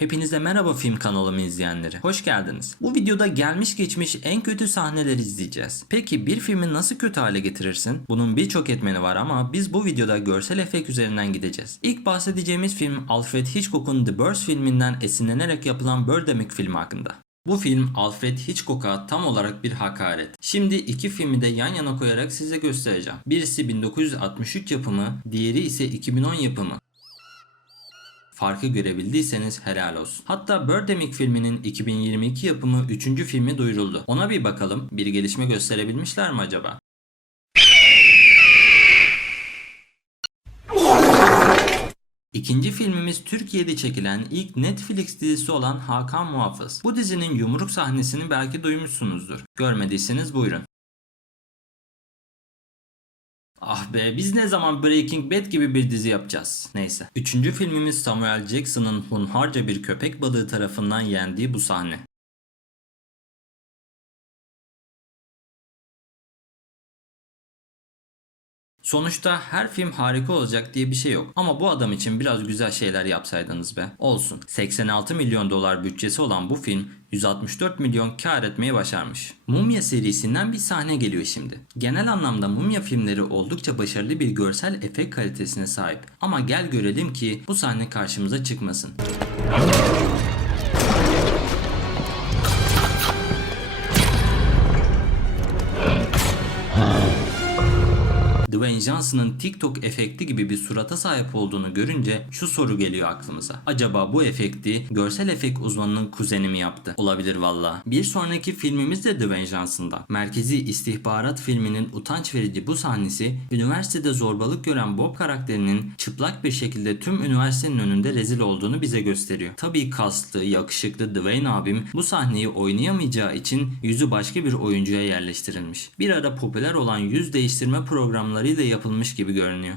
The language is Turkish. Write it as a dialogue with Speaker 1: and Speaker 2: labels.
Speaker 1: Hepinize merhaba film kanalımı izleyenleri. Hoş geldiniz. Bu videoda gelmiş geçmiş en kötü sahneleri izleyeceğiz. Peki bir filmi nasıl kötü hale getirirsin? Bunun birçok etmeni var ama biz bu videoda görsel efekt üzerinden gideceğiz. İlk bahsedeceğimiz film Alfred Hitchcock'un The Birds filminden esinlenerek yapılan Birdemic filmi hakkında. Bu film Alfred Hitchcock'a tam olarak bir hakaret. Şimdi iki filmi de yan yana koyarak size göstereceğim. Birisi 1963 yapımı, diğeri ise 2010 yapımı. Farkı görebildiyseniz helal olsun. Hatta Birdemic filminin 2022 yapımı 3. filmi duyuruldu. Ona bir bakalım. Bir gelişme gösterebilmişler mi acaba? İkinci filmimiz Türkiye'de çekilen ilk Netflix dizisi olan Hakan Muhafız. Bu dizinin yumruk sahnesini belki duymuşsunuzdur. Görmediyseniz buyurun. Ah be biz ne zaman Breaking Bad gibi bir dizi yapacağız? Neyse. Üçüncü filmimiz Samuel Jackson'ın hunharca bir köpek balığı tarafından yendiği bu sahne. Sonuçta her film harika olacak diye bir şey yok. Ama bu adam için biraz güzel şeyler yapsaydınız be. Olsun. 86 milyon dolar bütçesi olan bu film 164 milyon kar etmeyi başarmış. Mumya serisinden bir sahne geliyor şimdi. Genel anlamda Mumya filmleri oldukça başarılı bir görsel efekt kalitesine sahip. Ama gel görelim ki bu sahne karşımıza çıkmasın. Dwayne Johnson'ın TikTok efekti gibi bir surata sahip olduğunu görünce şu soru geliyor aklımıza. Acaba bu efekti görsel efekt uzmanının kuzeni mi yaptı? Olabilir valla. Bir sonraki filmimiz de Dwayne Johnson'da. Merkezi istihbarat filminin utanç verici bu sahnesi üniversitede zorbalık gören Bob karakterinin çıplak bir şekilde tüm üniversitenin önünde rezil olduğunu bize gösteriyor. Tabii kaslı, yakışıklı Dwayne abim bu sahneyi oynayamayacağı için yüzü başka bir oyuncuya yerleştirilmiş. Bir ara popüler olan yüz değiştirme programlarıyla yapılmış gibi görünüyor.